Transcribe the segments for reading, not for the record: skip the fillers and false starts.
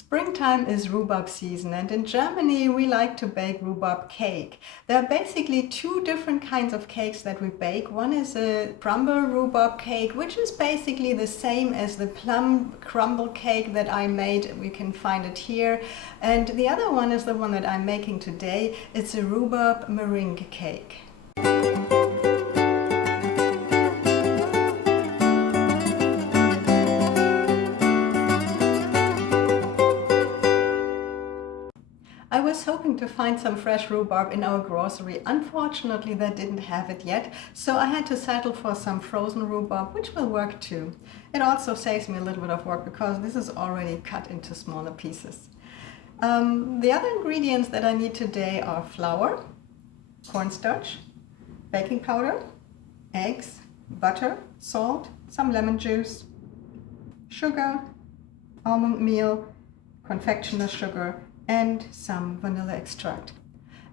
Springtime is rhubarb season, and in Germany we like to bake rhubarb cake. There are basically two different kinds of cakes that we bake. One is a crumble rhubarb cake, which is basically the same as the plum crumble cake that I made. We can find it here. And the other one is the one that I'm making today. It's a rhubarb meringue cake. I was hoping to find some fresh rhubarb in our grocery. Unfortunately, they didn't have it yet, so I had to settle for some frozen rhubarb, which will work too. It also saves me a little bit of work because this is already cut into smaller pieces. The other ingredients that I need today are flour, cornstarch, baking powder, eggs, butter, salt, some lemon juice, sugar, almond meal, confectioner's sugar, and some vanilla extract.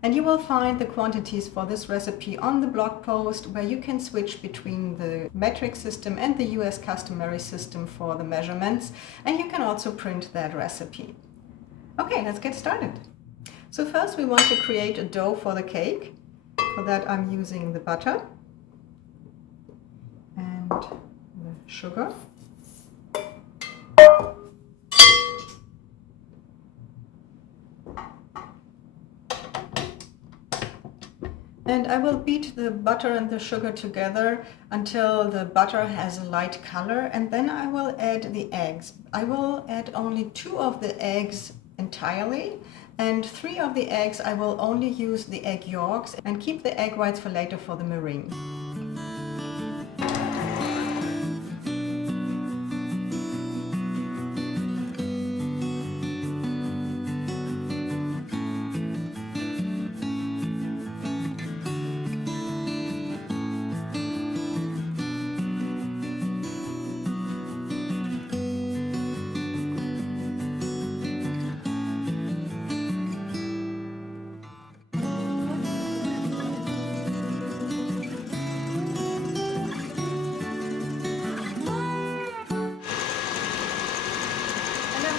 And you will find the quantities for this recipe on the blog post, where you can switch between the metric system and the US customary system for the measurements, and you can also print that recipe. Okay, let's get started. So first we want to create a dough for the cake. For that I'm using the butter and the sugar. And I will beat the butter and the sugar together until the butter has a light color, and then I will add the eggs. I will add only 2 of the eggs entirely, and 3 of the eggs I will only use the egg yolks and keep the egg whites for later for the meringue.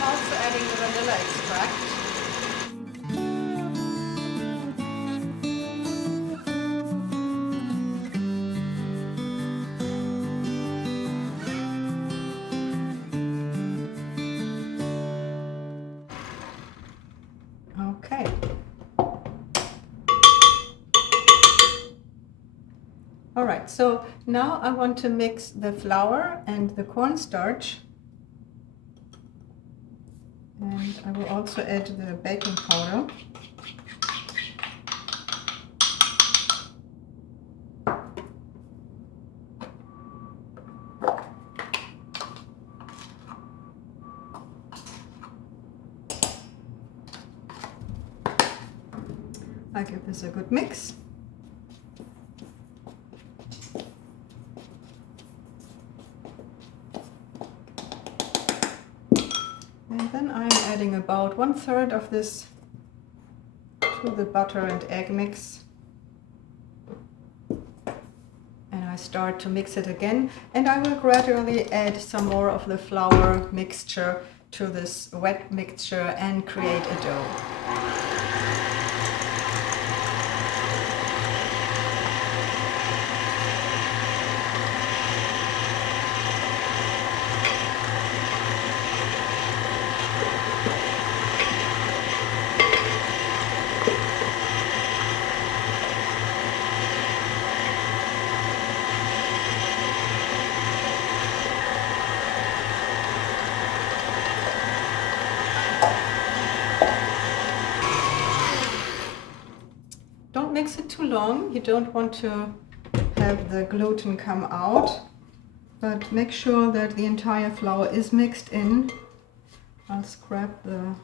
Also adding the vanilla extract. Okay. All right, so now I want to mix the flour and the cornstarch. And I will also add the baking powder. I give this a good mix. And then I'm adding about 1/3 of this to the butter and egg mix. And I start to mix it again, and I will gradually add some more of the flour mixture to this wet mixture and create a dough. Don't mix it too long. You don't want to have the gluten come out, but make sure that the entire flour is mixed in. I'll scrap the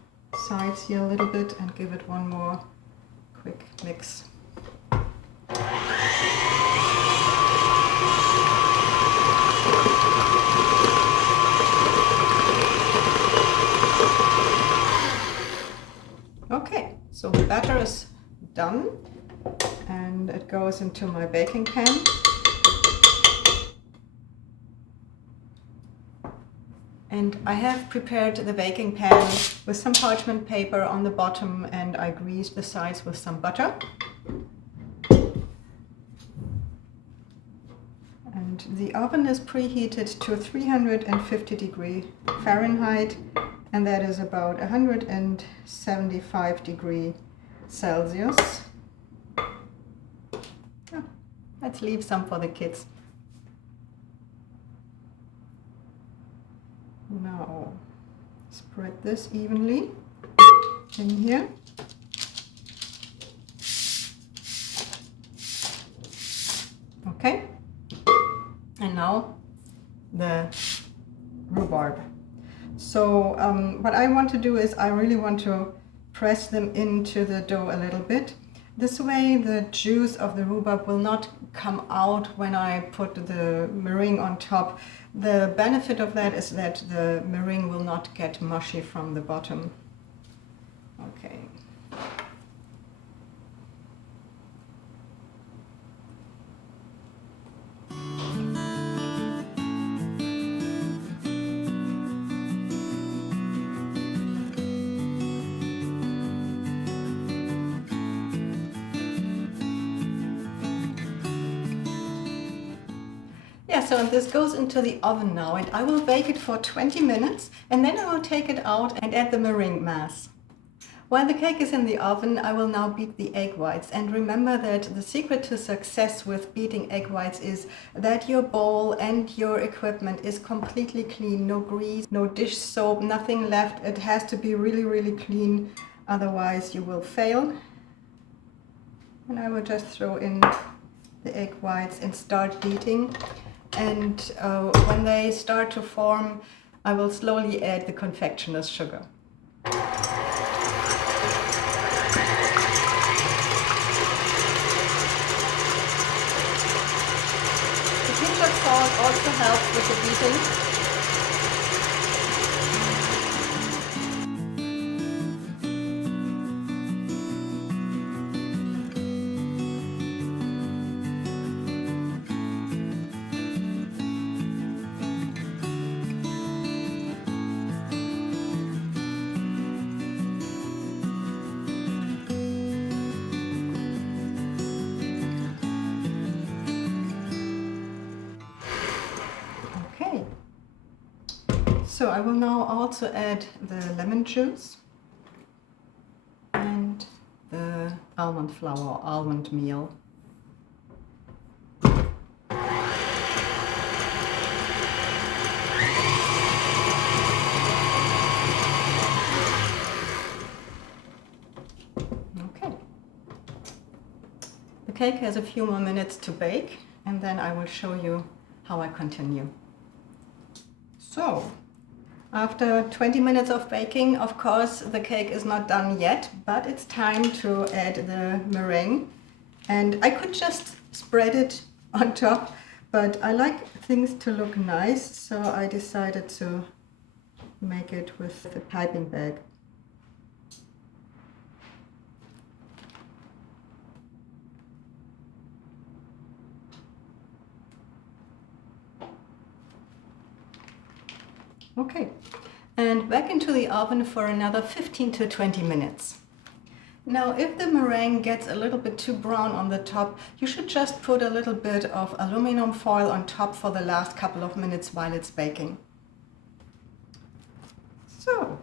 sides here a little bit and give it one more quick mix. Okay, so the batter is done, and it goes into my baking pan. And I have prepared the baking pan with some parchment paper on the bottom, and I greased the sides with some butter. And the oven is preheated to 350 degrees Fahrenheit, and that is about 175 degrees Celsius. Oh, let's leave some for the kids. Now spread this evenly in here. Okay, and now the rhubarb. So what I want to do is I really want to press them into the dough a little bit. This way the juice of the rhubarb will not come out when I put the meringue on top. The benefit of that is that the meringue will not get mushy from the bottom. Okay. Yeah, so this goes into the oven now, and I will bake it for 20 minutes, and then I will take it out and add the meringue mass. While the cake is in the oven, I will now beat the egg whites. And remember that the secret to success with beating egg whites is that your bowl and your equipment is completely clean. No grease, no dish soap, nothing left. It has to be really, really clean, otherwise you will fail. And I will just throw in the egg whites and start beating. And when they start to form, I will slowly add the confectioner's sugar. A pinch of salt also helps with the beating. So I will now also add the lemon juice and the almond flour or almond meal. Okay. The cake has a few more minutes to bake, and then I will show you how I continue. So, after 20 minutes of baking, of course, the cake is not done yet, but it's time to add the meringue. And I could just spread it on top, but I like things to look nice, so I decided to make it with the piping bag. Okay, and back into the oven for another 15 to 20 minutes. Now, if the meringue gets a little bit too brown on the top, you should just put a little bit of aluminum foil on top for the last couple of minutes while it's baking. So,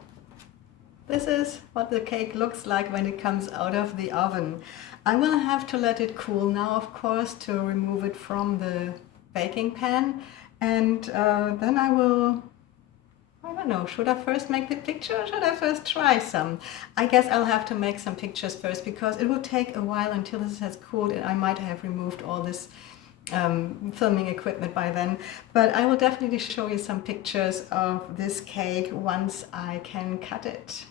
this is what the cake looks like when it comes out of the oven. I will have to let it cool now, of course, to remove it from the baking pan, and then I don't know, should I first make the picture or should I first try some? I guess I'll have to make some pictures first because it will take a while until this has cooled and I might have removed all this filming equipment by then. But I will definitely show you some pictures of this cake once I can cut it.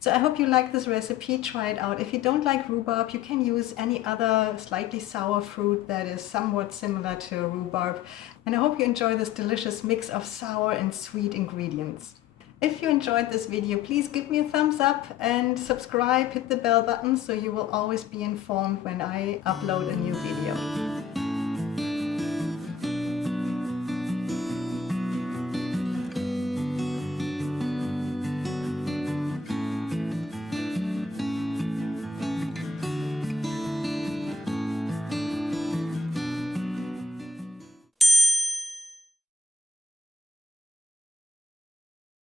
So I hope you like this recipe, try it out. If you don't like rhubarb, you can use any other slightly sour fruit that is somewhat similar to rhubarb. And I hope you enjoy this delicious mix of sour and sweet ingredients. If you enjoyed this video, please give me a thumbs up and subscribe, hit the bell button so you will always be informed when I upload a new video.